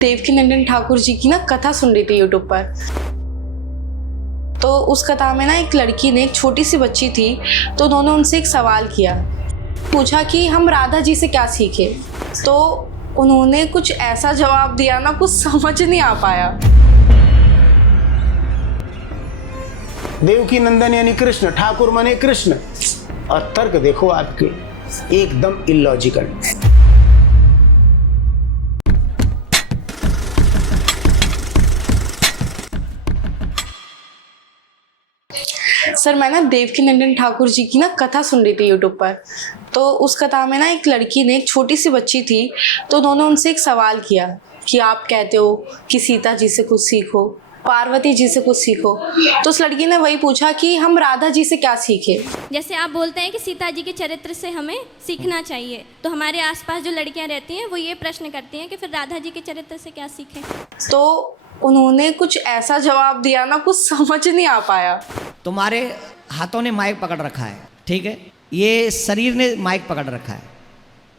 देवकीनंदन ठाकुर जी की ना कथा सुन रही थी यूट्यूब पर। तो उस कथा में ना एक लड़की ने, एक छोटी सी बच्ची थी, तो उन्होंने उनसे एक सवाल किया, पूछा कि हम राधा जी से क्या सीखे। तो उन्होंने कुछ ऐसा जवाब दिया ना, कुछ समझ नहीं आ पाया। देवकीनंदन यानी कृष्ण, ठाकुर माने कृष्ण, और तर्क देखो आपके एकदम इलॉजिकल। सर, मैं ना देवकीनंदन ठाकुर जी की ना कथा सुन रही थी यूट्यूब पर। तो उस कथा में ना एक लड़की ने, एक छोटी सी बच्ची थी, तो उन्होंने उनसे एक सवाल किया कि आप कहते हो कि सीता जी से कुछ सीखो, पार्वती जी से कुछ सीखो। तो उस लड़की ने वही पूछा कि हम राधा जी से क्या सीखे। जैसे आप बोलते हैं कि सीता जी के चरित्र से हमें सीखना चाहिए, तो हमारे आसपास जो लड़कियां रहती हैं वो ये प्रश्न करती हैं कि फिर राधा जी के चरित्र से क्या सीखें। तो उन्होंने कुछ ऐसा जवाब दिया ना, कुछ समझ नहीं आ पाया। तुम्हारे हाथों ने माइक पकड़ रखा है, ठीक है, ये शरीर ने माइक पकड़ रखा है,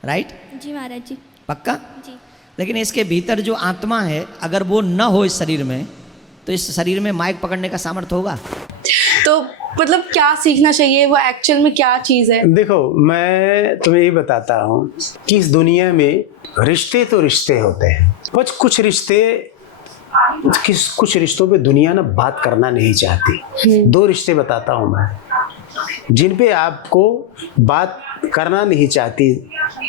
राइट? जी महाराज जी। पक्का? जी। लेकिन इसके भीतर जो आत्मा है, अगर वो न हो इस शरीर में, तो इस शरीर में माइक पकड़ने का सामर्थ्य होगा? तो मतलब क्या सीखना चाहिए, वो एक्चुअल में क्या चीज़ है? देखो, मैं तुम्हें ये बताता हूँ कि इस दुनिया में रिश्ते तो रिश्ते होते हैं, बस कुछ रिश्तों पे दुनिया ना बात करना नहीं चाहती। दो रिश्ते बताता हूँ मैं, जिन पे आपको बात करना नहीं चाहती,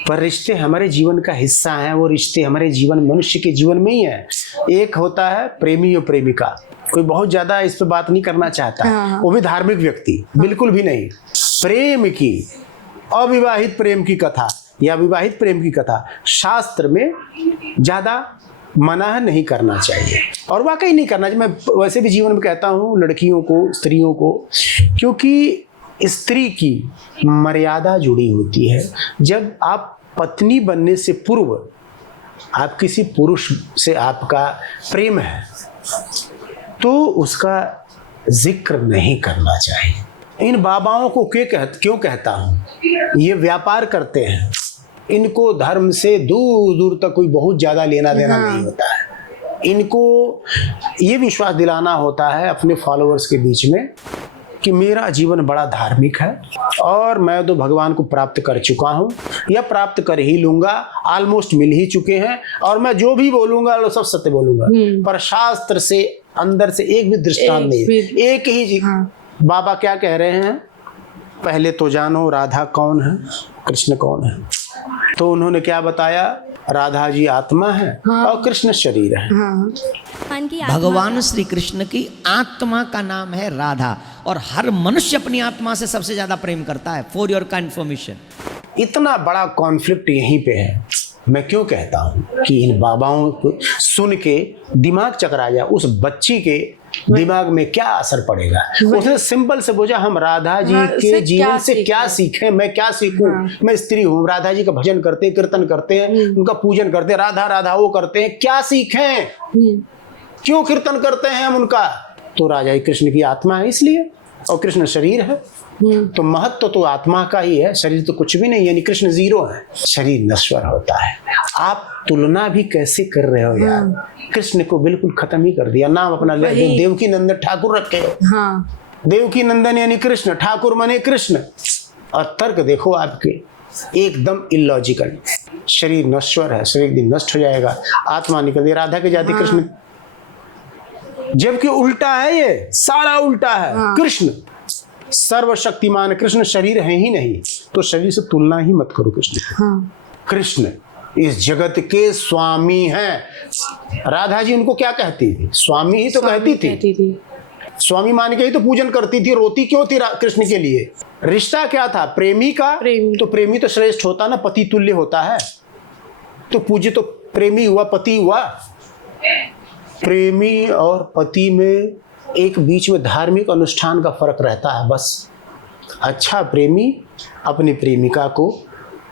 पर रिश्ते हमारे जीवन का हिस्सा हैं। वो रिश्ते हमारे जीवन, मनुष्य के जीवन में ही है। एक होता है प्रेमी और प्रेमिका, कोई बहुत ज्यादा इस पे बात नहीं करना चाहता, वो भी धार्मिक व्यक्ति, बिल्कुल भी नहीं। प्रेम की, अविवाहित प्रेम की कथा या विवाहित प्रेम की कथा शास्त्र में ज्यादा मना नहीं करना चाहिए, और वाकई नहीं करना चाहिए। मैं वैसे भी जीवन में कहता हूँ लड़कियों को, स्त्रियों को, क्योंकि स्त्री की मर्यादा जुड़ी होती है। जब आप पत्नी बनने से पूर्व आप किसी पुरुष से आपका प्रेम है, तो उसका जिक्र नहीं करना चाहिए। इन बाबाओं को क्यों कहता हूँ, ये व्यापार करते हैं, इनको धर्म से दूर दूर तक कोई बहुत ज्यादा लेना देना नहीं होता है। इनको ये विश्वास दिलाना होता है अपने फॉलोअर्स के बीच में कि मेरा जीवन बड़ा धार्मिक है और मैं तो भगवान को प्राप्त कर चुका हूँ या प्राप्त कर ही लूंगा, ऑलमोस्ट मिल ही चुके हैं, और मैं जो भी बोलूंगा वो सब सत्य बोलूंगा। पर शास्त्र से अंदर से एक भी दृष्टांत नहीं, एक ही जी। बाबा क्या कह रहे हैं, पहले तो जानो राधा कौन है, कृष्ण कौन है। तो उन्होंने क्या बताया, राधा जी आत्मा है और कृष्ण शरीर है। भगवान श्री कृष्ण की आत्मा का नाम है राधा, और हर मनुष्य अपनी आत्मा से सबसे ज्यादा प्रेम करता है, फॉर योर कंफर्मेशन। इतना बड़ा कॉन्फ्लिक्ट यहीं पे है। मैं क्यों कहता हूँ कि इन बाबाओं को सुन के दिमाग चकरा जाए, उस बच्ची के दिमाग में क्या असर पड़ेगा। उसने सिंपल से पूछा, हम राधा जी के जीवन से क्या सीखें, मैं क्या सीखूं। मैं स्त्री हूँ, राधा जी का भजन करते हैं, कीर्तन करते हैं, उनका पूजन करते हैं, राधा राधा वो करते हैं, क्या सीखें, क्यों कीर्तन करते हैं हम उनका। तो राजा कृष्ण की आत्मा है इसलिए, और कृष्ण शरीर है, तो महत्व तो आत्मा का ही है, शरीर तो कुछ भी नहीं, यानी कृष्ण जीरो है। शरीर नश्वर होता है। आप तुलना भी कैसे कर रहे हो यार, कृष्ण को बिल्कुल खत्म ही कर दिया। नाम अपना देवकीनंदन ठाकुर रखे हो। देवकीनंदन यानी कृष्ण, ठाकुर माने कृष्ण, और तर्क देखो आपके एकदम इलॉजिकल। शरीर नश्वर है, शरीर एक दिन नष्ट हो जाएगा, आत्मा निकल गई, राधा की जाति कृष्ण, जबकि उल्टा है, ये सारा उल्टा है। कृष्ण सर्वशक्तिमान, कृष्ण शरीर है ही नहीं, तो शरीर से तुलना ही मत करो कृष्ण। कृष्ण इस जगत के स्वामी हैं। राधा जी उनको क्या कहती थी, स्वामी ही तो कहती थी। स्वामी मान के ही तो पूजन करती थी, रोती क्यों थी कृष्ण के लिए। रिश्ता क्या था, प्रेमी का। तो प्रेमी तो श्रेष्ठ होता ना, पति तुल्य होता है, तो पूज्य तो प्रेमी हुआ, पति हुआ। प्रेमी और पति में एक बीच में धार्मिक अनुष्ठान का फर्क रहता है बस। अच्छा प्रेमी अपनी प्रेमिका को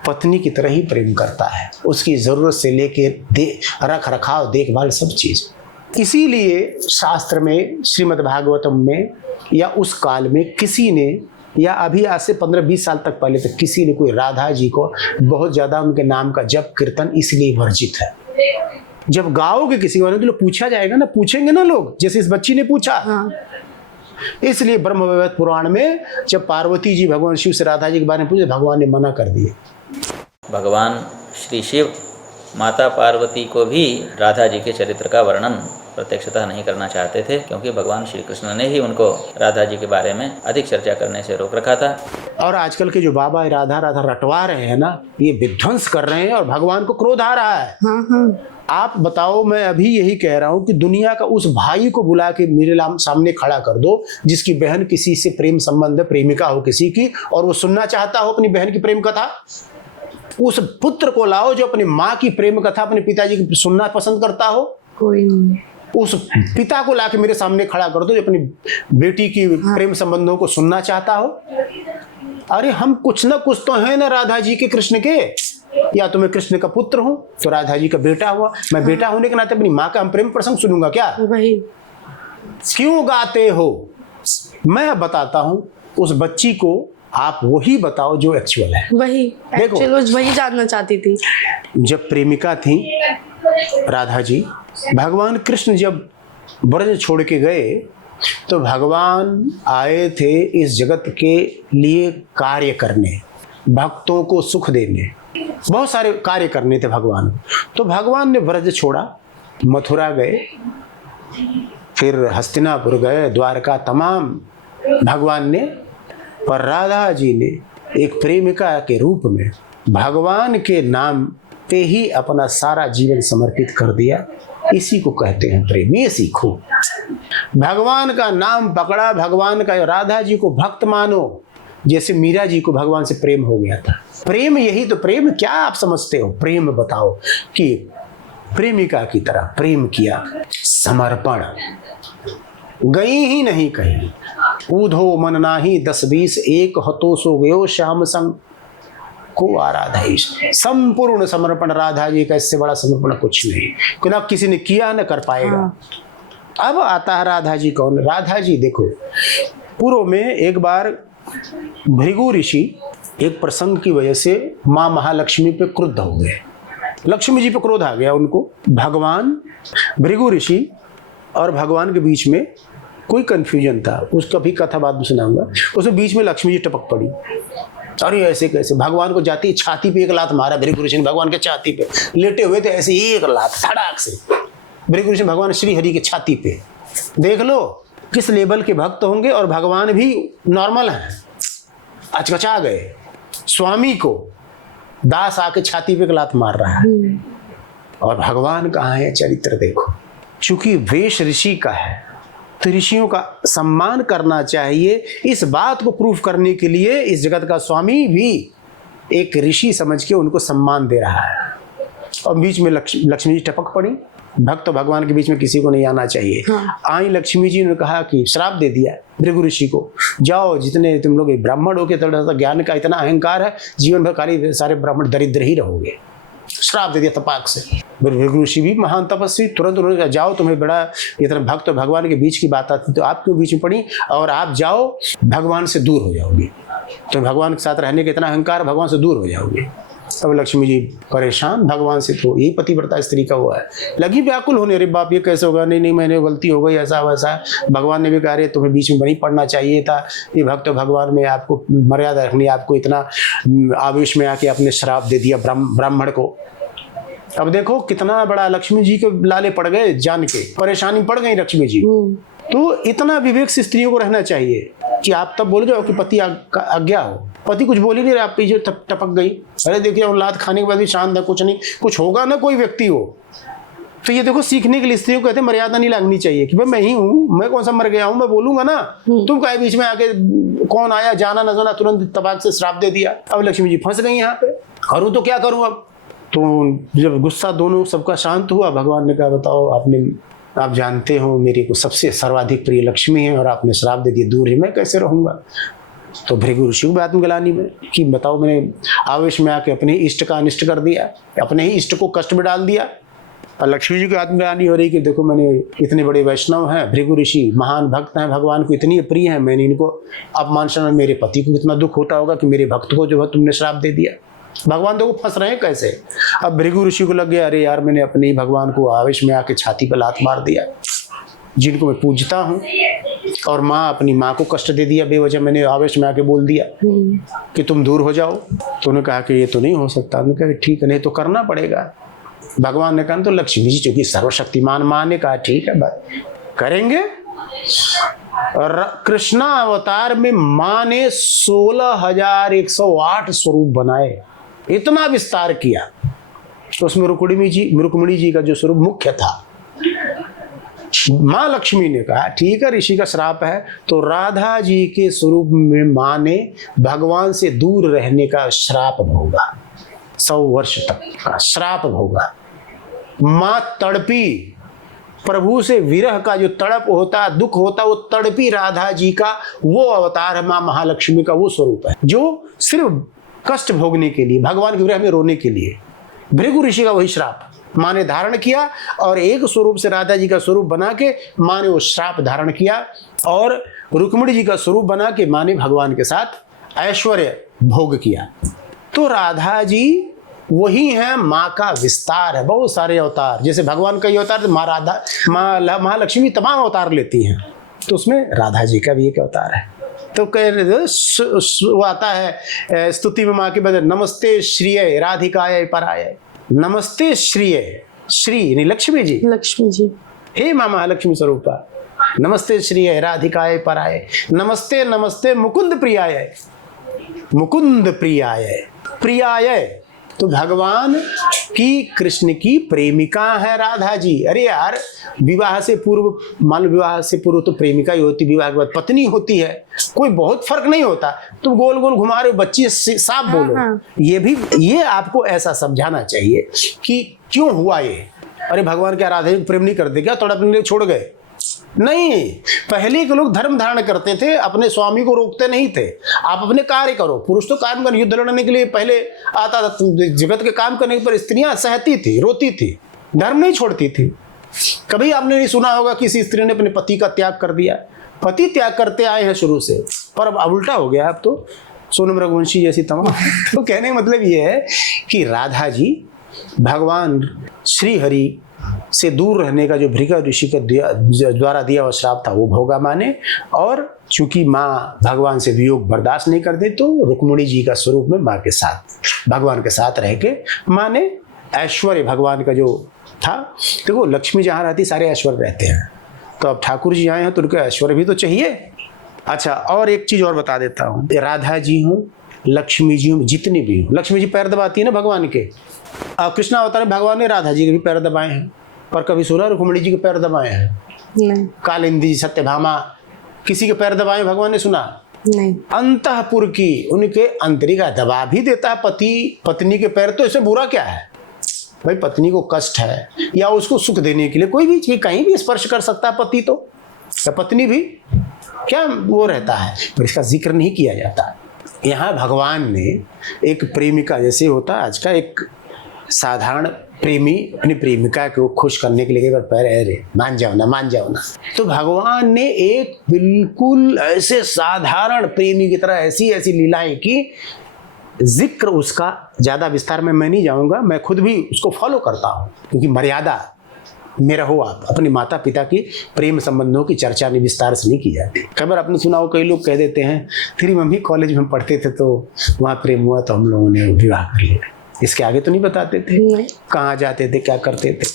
पत्नी की तरह ही प्रेम करता है, उसकी जरूरत से लेके रख रखाव, देखभाल, सब चीज। इसीलिए शास्त्र में, श्रीमद् भागवतम में या उस काल में किसी ने, या अभी आज से 15-20 साल तक पहले तक किसी ने कोई राधा जी को बहुत ज्यादा उनके नाम का जप कीर्तन इसलिए वर्जित है। जब गाओगे किसी को तो पूछा जाएगा ना, पूछेंगे ना लोग, जैसे इस बच्ची ने पूछा। हाँ। इसलिए ब्रह्म वैवर्त पुराण में जब पार्वती जी भगवान शिव से राधा जी के बारे में पूछे, भगवान ने मना कर दिए। भगवान श्री शिव माता पार्वती को भी राधा जी के चरित्र का वर्णन प्रत्यक्षतः नहीं करना चाहते थे, क्योंकि भगवान श्री कृष्ण ने ही उनको राधा जी के बारे में अधिक चर्चा करने से रोक रखा था। और आजकल के जो बाबा राधा राधा रटवा रहे हैं ना, ये विध्वंस कर रहे हैं और भगवान को क्रोध आ रहा है। हाँ हाँ। आप बताओ, मैं अभी यही कह रहा हूं कि दुनिया का उस भाई को बुला के मेरे सामने खड़ा कर दो जिसकी बहन किसी से प्रेम संबंध, प्रेमिका हो किसी की, और वो सुनना चाहता हो अपनी बहन की प्रेम कथा। उस पुत्र को लाओ जो अपनी माँ की प्रेम कथा अपने पिताजी की सुनना पसंद करता हो। कोई नहीं। उस पिता को लाके मेरे सामने खड़ा कर दो जो अपनी बेटी की प्रेम संबंधों को सुनना चाहता हो। अरे हम कुछ ना कुछ तो है ना राधा जी के, कृष्ण के। या तो मैं कृष्ण का पुत्र हूं तो राधा जी का बेटा हुआ, मैं बेटा होने के नाते अपनी माँ का हम प्रेम प्रसंग सुनूंगा क्या? वही। क्यों गाते हो? मैं बताता हूं उस बच्ची को, आप वही बताओ जो एक्चुअल है। वही एक्चुअल वही जानना चाहती थी। जब प्रेमिका थी राधा जी, भगवान कृष्ण जब ब्रज छोड़ के गए तो भगवान आए थे इस जगत के लिए कार्य करने, भक्तों को सुख देने, बहुत सारे कार्य करने थे भगवान। तो भगवान ने ब्रज छोड़ा, मथुरा गए, फिर हस्तिनापुर गए, द्वारका, तमाम भगवान ने। पर राधा जी ने एक प्रेमिका के रूप में भगवान के नाम पे ही अपना सारा जीवन समर्पित कर दिया। इसी को कहते हैं प्रेम। ये सीखो, भगवान का नाम पकड़ा, भगवान का, राधा जी को भक्त मानो, जैसे मीरा जी को भगवान से प्रेम हो गया था। प्रेम यही तो, प्रेम क्या आप समझते हो? प्रेम बताओ कि प्रेमिका की तरह प्रेम किया, समर्पण, गई ही नहीं कहीं, ऊधो मन नाही 10-20 एक हतो सो गयो श्याम संग को आराधीश। संपूर्ण समर्पण राधा जी का, इससे बड़ा समर्पण कुछ नहीं, कि ना किसी ने किया न कर पाएगा। अब आता है राधा जी कौन? राधा जी देखो, पूर्व में एक बार भृगु ऋषि एक प्रसंग की वजह से माँ महालक्ष्मी पे क्रुद्ध हो गए, लक्ष्मी जी पे क्रोध आ गया उनको। भगवान, भृगु ऋषि और भगवान के बीच में कोई कंफ्यूजन था, उसका भी कथा बाद में सुनाऊंगा। उसमें बीच में लक्ष्मी जी टपक पड़ी। अरे ऐसे कैसे? भगवान को जाती छाती पे एक लात मारा भृगु ऋषि ने, भगवान के छाती पे लेटे हुए थे, ऐसे एक लात धड़ाक से भृगु ऋषि भगवान श्री हरि के छाती पे। देख लो किस लेवल के भक्त होंगे, और भगवान भी नॉर्मल हैं, अचकचा गए। स्वामी को दास आके छाती पे एक लात मार रहा है, और भगवान कहाँ है? चरित्र देखो। चूंकि वेश ऋषि का है तो ऋषियों का सम्मान करना चाहिए। इस बात को प्रूफ करने के लिए इस जगत का स्वामी भी एक ऋषि समझ के उनको सम्मान दे रहा है। और बीच में लक्ष्मी जी टपक पड़ी। भक्त भगवान के बीच में किसी को नहीं आना चाहिए। आई लक्ष्मी जी ने कहा कि श्राप दे दिया भृगु ऋषि को, जाओ जितने तुम लोग ब्राह्मण हो के थोड़ा ज्ञान का इतना अहंकार है, जीवन भर खाली सारे ब्राह्मण दरिद्र ही रहोगे। श्राप दे दिया तपाक से। भृगु ऋषि भी महान तपस्वी, तुरंत उन्होंने जाओ, तुम्हें बड़ा इतना भक्त और भगवान के बीच की बात आती तो आप क्यों बीच में पड़ी, और आप जाओ भगवान से दूर हो जाओगे। तो भगवान के साथ रहने का इतना अहंकार, भगवान से दूर हो जाओगे। अब लक्ष्मी जी परेशान, भगवान से तो यही पतिव्रता स्त्री का हुआ है, लगी व्याकुल होने, अरे बाप ये कैसे होगा, नहीं मैंने गलती हो गई, ऐसा वैसा। भगवान ने भी कहा, अरे तुम्हें बीच में नहीं पड़ना चाहिए था, ये भक्त भगवान में आपको मर्यादा रखनी, आपको इतना आवेश में आके आपने श्राप दे दिया ब्राह्मण को। अब देखो कितना बड़ा लक्ष्मी जी के लाले पड़ गए, जान के परेशानी पड़ गई लक्ष्मी जी। तो इतना विवेक से स्त्रियों को रहना चाहिए कि आप तब बोल जाओ कि पति आज्ञा हो, पति कुछ बोल ही नहीं रहा, आप पीछे टपक गई, अरे देखिए औलाद खाने के बाद भी शांत है, कुछ नहीं, कुछ होगा ना कोई व्यक्ति हो। तो ये देखो सीखने के लिए स्त्रियों को कहते हैं मर्यादा नहीं लगनी चाहिए कि भाई मैं ही हूँ, मैं कौन सा मर गया हूँ, मैं बोलूंगा ना, तुम कहे बीच में आके कौन आया जाना न जाना, तुरंत तबाक से श्राप दे दिया। अब लक्ष्मी जी फंस गई यहाँ पे, करूँ तो क्या करूँ अब। तो जब गुस्सा दोनों सबका शांत हुआ, भगवान ने कहा बताओ आप जानते हो मेरी को सबसे सर्वाधिक प्रिय लक्ष्मी है और आपने श्राप दे दिया, दूर है, मैं कैसे रहूँगा। तो भृगु ऋषि को आत्मग्लानि में कि बताओ मैंने आवेश में आके अपने इष्ट का अनिष्ट कर दिया, अपने ही इष्ट को कष्ट में डाल दिया। और लक्ष्मी जी को आत्मग्लानि हो रही कि देखो मैंने इतने बड़े वैष्णव हैं, भृगु ऋषि महान भक्त हैं, भगवान को इतनी प्रिय है, मैंने इनको अपमान, मेरे पति को कितना दुख होता होगा कि मेरे भक्त को जो है तुमने श्राप दे दिया। भगवान देखो फंस रहे हैं कैसे। अब भृगु ऋषि को लग गया, अरे यार मैंने अपने ही भगवान को आवेश में आके छाती पर लात मार दिया, जिनको मैं पूजता हूँ, और माँ अपनी माँ को कष्ट दे दिया बेवजह, मैंने आवेश में आके बोल दिया कि तुम दूर हो जाओ। तो उन्होंने कहा कि ये तो नहीं हो सकता। उन्होंने कहा ठीक है, नहीं तो करना पड़ेगा। भगवान ने कहा तो लक्ष्मी जी चूंकि सर्वशक्तिमान माँ ने कहा ठीक है बात करेंगे। और कृष्णा अवतार में माँ ने 16,108 स्वरूप बनाए, इतना विस्तार किया। तो उसमें रुक्मिणी जी का जो स्वरूप मुख्य था। माँ लक्ष्मी ने कहा ठीक है ऋषि का श्राप है, तो राधा जी के स्वरूप में माँ ने भगवान से दूर रहने का श्राप भोगा, 100 वर्ष तक का श्राप भोगा। माँ तड़पी, प्रभु से विरह का जो तड़प होता, दुख होता, वो तड़पी राधा जी का वो अवतार है। माँ महालक्ष्मी का वो स्वरूप है जो सिर्फ कष्ट भोगने के लिए, भगवान के विरह में रोने के लिए। भृगु ऋषि का वही श्राप माँ ने धारण किया, और एक स्वरूप से राधा जी का स्वरूप बना के माँ ने वो श्राप धारण किया, और रुक्मिणी जी का स्वरूप बना के माँ ने भगवान के साथ ऐश्वर्य भोग किया। तो राधा जी वही है, माँ का विस्तार है। बहुत सारे अवतार, जैसे भगवान का ये अवतार, माँ राधा, महालक्ष्मी तमाम अवतार लेती हैं, तो उसमें राधा जी का भी एक अवतार है। तो कह रहे वो आता है स्तुति में माँ के बदले, नमस्ते श्रिय राधिकाय पराय, नमस्ते श्रिय, श्री यानी लक्ष्मी जी, लक्ष्मी जी, हे माँ महालक्ष्मी स्वरूपा, नमस्ते श्रिय राधिकाय पराय, नमस्ते नमस्ते मुकुंद प्रियाय, मुकुंद प्रियाय, प्रियाय। तो भगवान की, कृष्ण की प्रेमिका है राधा जी। अरे यार, विवाह से पूर्व, मान लो विवाह से पूर्व तो प्रेमिका ही होती, विवाह के बाद पत्नी होती है, कोई बहुत फर्क नहीं होता। तुम गोल गोल घुमा रहे हो, बच्ची साफ बोलो। ये आपको ऐसा समझाना चाहिए कि क्यों हुआ ये। अरे भगवान क्या राधा जी प्रेम नहीं करते क्या, थोड़ा अपने लिए छोड़ गए? नहीं, पहले के लोग धर्म धारण करते थे, अपने स्वामी को रोकते नहीं थे। आप अपने कार्य करो, पुरुष तो काम कर, युद्ध लड़ने के लिए पहले आता था, जगत के काम करने पर स्त्रियां सहती थी, रोती थी, धर्म नहीं छोड़ती थी। कभी आपने नहीं सुना होगा किसी स्त्री ने अपने पति का त्याग कर दिया। पति त्याग करते आए हैं शुरू से, पर अब उल्टा हो गया। अब तो सोनम रघुवंशी जैसी तमाम तो कहने का मतलब ये है कि राधा जी भगवान श्री हरि से दूर रहने का जो भृगु ऋषि के द्वारा दिया हुआ श्राप था वो भोगा माने। और चूंकि माँ भगवान से वियोग बर्दाश्त नहीं करते, तो रुक्मिणी जी का स्वरूप में माँ के साथ, भगवान के साथ रह के माँ ने ऐश्वर्य भगवान का जो था, देखो लक्ष्मी जहाँ रहती सारे ऐश्वर्य रहते हैं, तो अब ठाकुर जी आए हैं तो उनके ऐश्वर्य भी तो चाहिए। अच्छा, और एक चीज और बता देता हूँ, राधा जी हूँ, लक्ष्मी जी हूँ, जितनी भी हूँ, लक्ष्मी जी पैर दबाती है ना भगवान के, कृष्णा अवतार में भगवान ने राधा जी के भी पैर दबाए हैं, पर कभी सुना रुक्मिणी जी के पैर दबाए हैं? नहीं। कालिंदी, सत्यभामा, किसी के पैर दबाए भगवान ने सुना? नहीं। अंतःपुर की, उनके अंतरिका दबा भी देता है पति पत्नी के पैर, तो इससे बुरा क्या है भाई? पत्नी को कष्ट है या उसको सुख देने के लिए कोई भी चीज कहीं भी स्पर्श कर सकता है पति, तो या पत्नी भी क्या वो रहता है, पर इसका जिक्र नहीं किया जाता। यहाँ भगवान ने एक प्रेमिका, जैसे होता है आज का एक साधारण प्रेमी अपनी प्रेमिका को खुश करने के लिए कई बार पैर, अरे मान जाओ ना, मान जाओ ना, तो भगवान ने एक बिल्कुल ऐसे साधारण प्रेमी की तरह ऐसी ऐसी लीलाएं की, जिक्र उसका ज्यादा विस्तार में मैं नहीं जाऊंगा, मैं खुद भी उसको फॉलो करता हूँ, क्योंकि मर्यादा में रहो आप। अपने माता पिता की प्रेम संबंधों की चर्चा में विस्तार से नहीं की जाती। कई बार आपने सुना हो, कई लोग कह देते हैं तेरी मम्मी कॉलेज में हम पढ़ते थे तो वहाँ प्रेम हुआ तो हम लोगों ने विवाह कर लिया, इसके आगे तो नहीं बताते थे कहाँ जाते थे, क्या करते थे।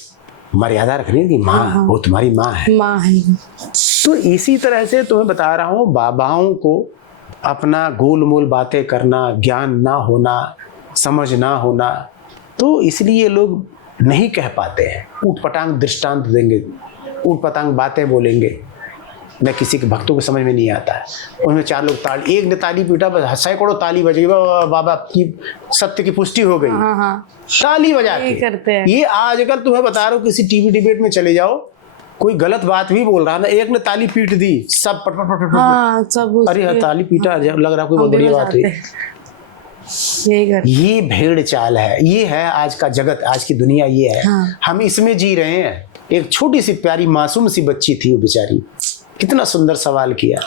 मर्यादा रखनी कि माँ वो तुम्हारी माँ है, माँ है। तो इसी तरह से तुम्हें बता रहा हूँ, बाबाओं को अपना गोल मोल बातें करना, ज्ञान ना होना, समझ ना होना, तो इसलिए लोग नहीं कह पाते हैं। ऊटपटांग दृष्टांत देंगे, ऊटपटांग बातें बोलेंगे, मैं किसी के भक्तों को समझ में नहीं आता है। उनमें 4 लोग ताली, एक ने ताली पीटा, बस सैकड़ों ताली बजेगी, बाबा की सत्य की पुष्टि हो गई, ताली बजा के करते हैं। ये आजकल तुम्हें बता रहा हूँ, किसी टीवी डिबेट में चले जाओ, कोई गलत बात भी बोल रहा ना, एक ने ताली पीट दी, सब पट पट पट पट, सब अरे ताली पीटा, लग रहा कोई बहुत बड़ी बात हुई। ये भेड़ चाल है, ये है आज का जगत, आज की दुनिया ये है। हम इसमें जी रहे हैं। एक छोटी सी प्यारी मासूम सी बच्ची थी, वो बेचारी कितना सुंदर सवाल किया,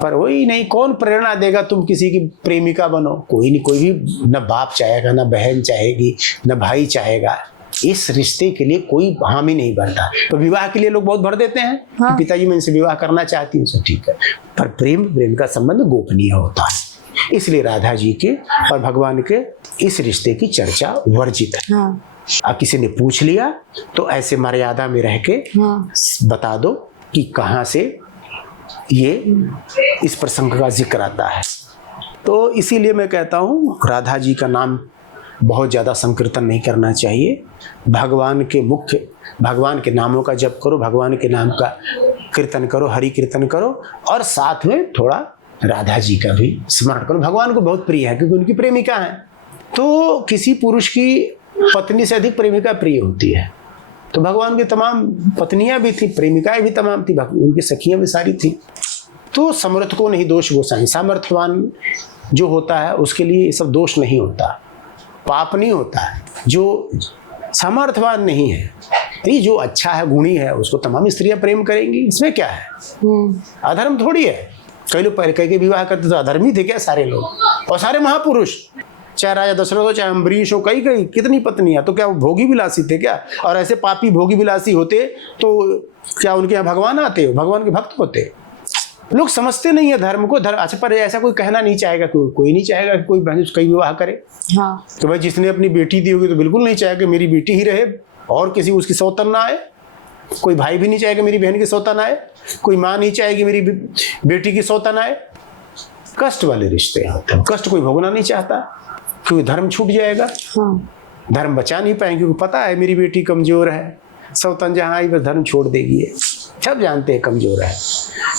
पर वही नहीं, कौन प्रेरणा देगा तुम किसी की प्रेमिका बनो? कोई नहीं, कोई भी न बाप चाहेगा, न बहन चाहेगी, न भाई चाहेगा। इस रिश्ते के लिए कोई हामी नहीं भरता। तो विवाह के लिए लोग बहुत भर देते हैं कि पिताजी मैं इनसे विवाह करना चाहती हूँ, ठीक है, पर प्रेम का संबंध गोपनीय होता है। इसलिए राधा जी के और भगवान के इस रिश्ते की चर्चा वर्जित है। अब किसी ने पूछ लिया तो ऐसे मर्यादा में रह के बता दो कि कहाँ से ये इस प्रसंग का जिक्र आता है। तो इसीलिए मैं कहता हूँ राधा जी का नाम बहुत ज़्यादा संकीर्तन नहीं करना चाहिए। भगवान के नामों का जप करो, भगवान के नाम का कीर्तन करो, हरि कीर्तन करो, और साथ में थोड़ा राधा जी का भी स्मरण करो। भगवान को बहुत प्रिय है क्योंकि उनकी प्रेमिका है। तो किसी पुरुष की पत्नी से अधिक प्रेमिका प्रिय होती है। तो भगवान की तमाम पत्नियां भी थी, प्रेमिकाएं भी तमाम थी, उनकी सखियां भी सारी थी। तो समर्थ को नहीं दोष गोसाई, सामर्थ्यवान जो होता है उसके लिए ये सब दोष नहीं होता, पाप नहीं होता है। जो सामर्थ्यवान नहीं है, ये जो अच्छा है, गुणी है, उसको तमाम स्त्रियां प्रेम करेंगी। इसमें क्या है? अधर्म थोड़ी है। कई लोग पहले कई के विवाह करते तो अधर्मी थे क्या? सारे लोग, और सारे महापुरुष, चाहे राजा दशरथ हो, चाहे अम्बरीश हो, कई कितनी पत्नियां, तो क्या वो भोगी विलासी थे क्या? और ऐसे पापी भोगी विलासी होते तो क्या उनके यहाँ भगवान आते हो, भगवान के भक्त होते? लोग समझते नहीं है धर्म को। अच्छा, पर ऐसा कोई कहना नहीं चाहेगा, कोई नहीं चाहेगा कि कोई बहन कई विवाह करे। तो भाई जिसने अपनी बेटी दी होगी तो बिल्कुल नहीं चाहेगा कि मेरी बेटी ही रहे और किसी उसकी सौतन ना आए। कोई भाई भी नहीं चाहेगा मेरी बहन की सौतन आए, कोई माँ नहीं चाहेगी मेरी बेटी की सौतन आए। कष्ट वाले रिश्ते होते हैं, कष्ट कोई भोगना नहीं चाहता क्योंकि धर्म छूट जाएगा। धर्म बचा नहीं पाएंगे क्योंकि पता है मेरी बेटी कमजोर है, सौतन जहाँ आई बस धर्म छोड़ देगी। सब जानते हैं कमजोर है।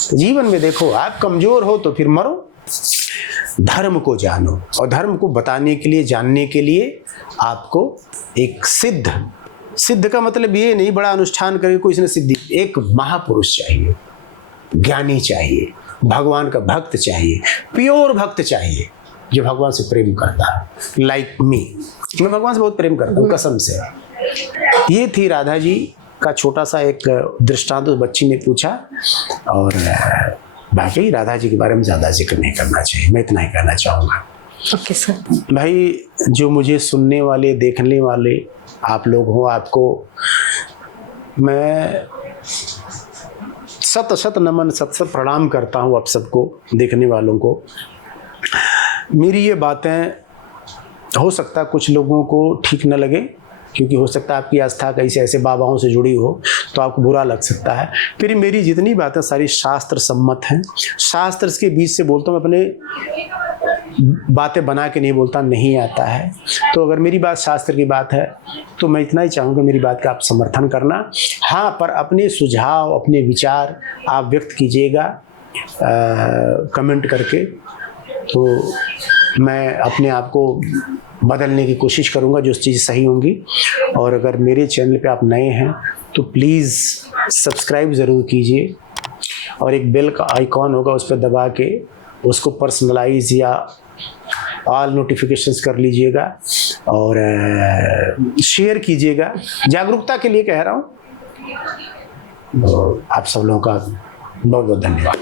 तो जीवन में देखो, आप कमजोर हो तो फिर मरो, धर्म को जानो, और धर्म को बताने के लिए, जानने के लिए आपको एक सिद्ध का मतलब ये नहीं बड़ा अनुष्ठान करके कोई इसने सिद्धि, एक महापुरुष चाहिए, ज्ञानी चाहिए, भगवान का भक्त चाहिए, प्योर भक्त चाहिए जो भगवान से प्रेम करता है। लाइक मी, मैं भगवान से बहुत प्रेम करता हूँ कसम से। ये थी राधा जी का छोटा सा एक दृष्टांत बच्ची ने पूछा, और बाकी राधा जी के बारे में ज़्यादा जिक्र नहीं करना चाहिए। मैं इतना ही कहना चाहूँगा। Okay sir. भाई जो मुझे सुनने वाले, देखने वाले आप लोग हो, आपको मैं शत नमन, शत प्रणाम करता हूँ। आप सबको, देखने वालों को। मेरी ये बातें हो सकता है कुछ लोगों को ठीक न लगे, क्योंकि हो सकता है आपकी आस्था कहीं ऐसे बाबाओं से जुड़ी हो तो आपको बुरा लग सकता है। फिर मेरी जितनी बातें सारी शास्त्र सम्मत हैं, शास्त्र के बीच से बोलता हूँ, अपने बातें बना के नहीं बोलता, नहीं आता है। तो अगर मेरी बात शास्त्र की बात है तो मैं इतना ही चाहूँगा मेरी बात का आप समर्थन करना। हाँ, पर अपने सुझाव, अपने विचार आप व्यक्त कीजिएगा कमेंट करके, तो मैं अपने आप को बदलने की कोशिश करूंगा जो चीज़ सही होंगी। और अगर मेरे चैनल पे आप नए हैं तो प्लीज़ सब्सक्राइब ज़रूर कीजिए, और एक बेल का आइकॉन होगा उस पर दबा के उसको पर्सनलाइज या ऑल नोटिफिकेशंस कर लीजिएगा, और शेयर कीजिएगा। जागरूकता के लिए कह रहा हूँ। आप सब लोगों का बहुत बहुत धन्यवाद।